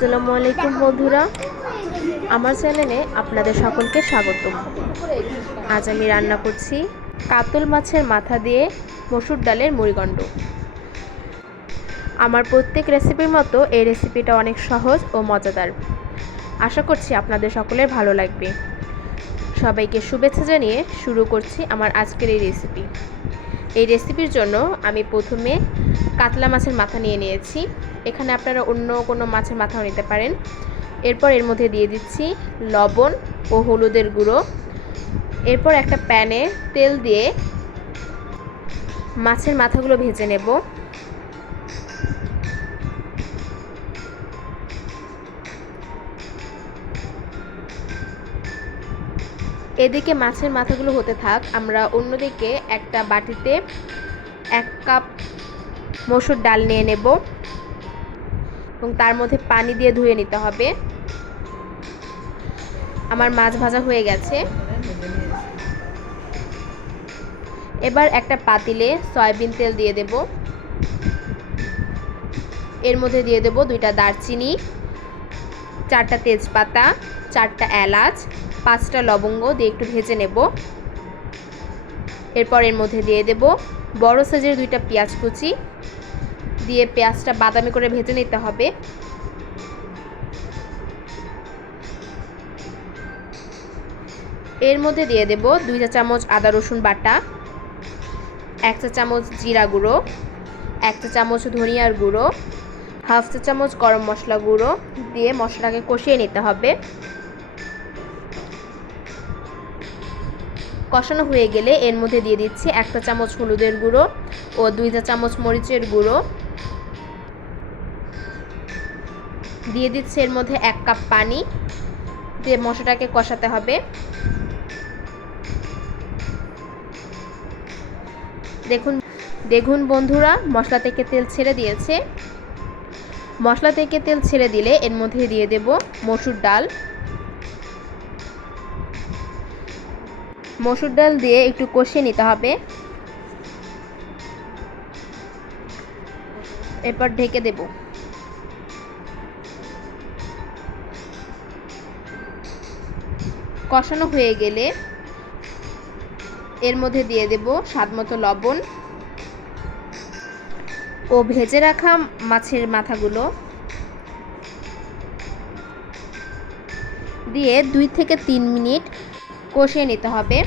আসসালামু আলাইকুম, বন্ধুরা। আমার চ্যানেলে আপনাদের সকলকে স্বাগত আজ আমি রান্না করছি কাতল মাছের মাথা দিয়ে মসুর ডালের মুড়িগণ্ড আমার প্রত্যেক রেসিপির মতো এই রেসিপিটা অনেক সহজ ও মজাদার। আশা করছি আপনাদের সকলের ভালো লাগবে। সবাইকে শুভেচ্ছা জানিয়ে শুরু করছি আমার আজকের এই রেসিপি। এই রেসিপির জন্য আমি প্রথমে কাতলা মাছের মাথা নিয়ে নিয়েছি। এখানে আপনারা অন্য কোনো মাছের মাথাও নিতে পারেন। এরপর এর মধ্যে দিয়ে দিচ্ছি লবণ ও হলুদের গুঁড়ো। এরপর একটা প্যানে তেল দিয়ে মাছের মাথাগুলো ভেজে নেব। এদিকে মাছের মাথাগুলো হতে থাক, আমরা অন্যদিকে একটা বাটিতে এক কাপ মসুর ডাল নিয়ে নেব এবং তার মধ্যে পানি দিয়ে ধুয়ে নিতে হবে। আমার মাছ ভাজা হয়ে গেছে। এবার একটা পাতিলে সয়াবিন তেল দিয়ে দেব। এর মধ্যে দিয়ে দেব দুইটা দারচিনি, চারটা তেজপাতা, চারটা এলাচ পাঁচটা লবঙ্গ দিয়ে একটু ভেজে নেব। এরপর এর মধ্যে দিয়ে দেব বড় সাইজের দুইটা পেঁয়াজ কুচি। দিয়ে পেঁয়াজটা বাদামি করে ভেজে নিতে হবে। এর মধ্যে দিয়ে দেব দুই চা চামচ আদা রসুন বাটা, এক চা চামচ জিরা গুঁড়ো, এক চা চামচ ধনিয়ার গুঁড়ো, হাফ চা চামচ গরম মশলা গুঁড়ো দিয়ে মশলাকে কষিয়ে নিতে হবে। কষানো হয়ে গেলে এর মধ্যে দিয়ে দিচ্ছি একটা চামচ হলুদের গুঁড়ো ও দুই চা চামচ মরিচের গুঁড়ো। দিয়ে দিচ্ছি এর মধ্যে এক কাপ পানি দিয়ে মশলাটাকে কষাতে হবে। দেখুন দেখুন বন্ধুরা, মশলা থেকে তেল ছেড়ে দিয়েছে। মশলা থেকে তেল ছেড়ে দিলে এর মধ্যে দিয়ে দেব মসুর ডাল। মসুর ডাল দিয়ে একটু কষিয়ে নিতে হবে। এরপর ঢেকে দেব। কষানো হয়ে গেলে এর মধ্যে দিয়ে দেব স্বাদ মতো লবণ ও ভেজে রাখা মাছের মাথাগুলো। দিয়ে দুই থেকে তিন মিনিট কষিয়ে নিতে হবে।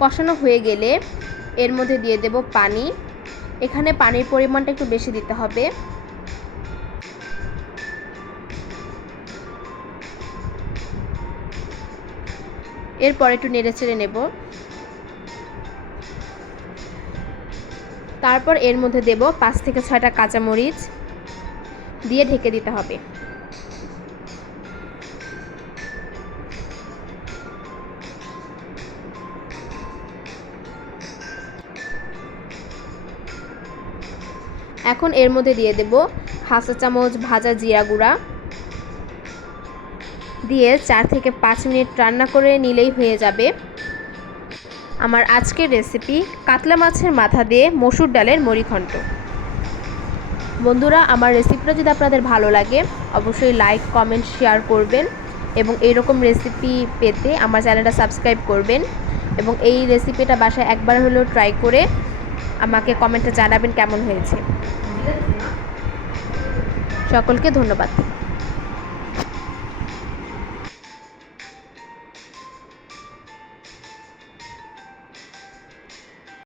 কষানো হয়ে গেলে এর মধ্যে দিয়ে দেব পানি। এখানে পানির পরিমাণটা একটু বেশি দিতে হবে। এরপর একটু নেড়ে চেড়ে নেব। তারপর এর মধ্যে দেব পাঁচ থেকে ছয়টা কাঁচামরিচ দিয়ে ঢেকে দিতে হবে। এখন এর মধ্যে দিয়ে দেব হাফ চামচ ভাজা জিরা গুঁড়া। দিয়ে চার থেকে পাঁচ মিনিট রান্না করে নিলেই হয়ে যাবে। আমার আজকের রেসিপি কাতলা মাছের মাথা দিয়ে মসুর ডালের মরিখণ্ড বন্ধুরা, আমার রেসিপিটা যদি আপনাদের ভালো লাগে, অবশ্যই লাইক কমেন্ট শেয়ার করবেন এবং এইরকম রেসিপি পেতে আমার চ্যানেলটা সাবস্ক্রাইব করবেন এবং এই রেসিপিটা বাসায় একবার হলেও ট্রাই করে আমাকে কমেন্টে জানাবেন কেমন হয়েছে। সকলকে ধন্যবাদ।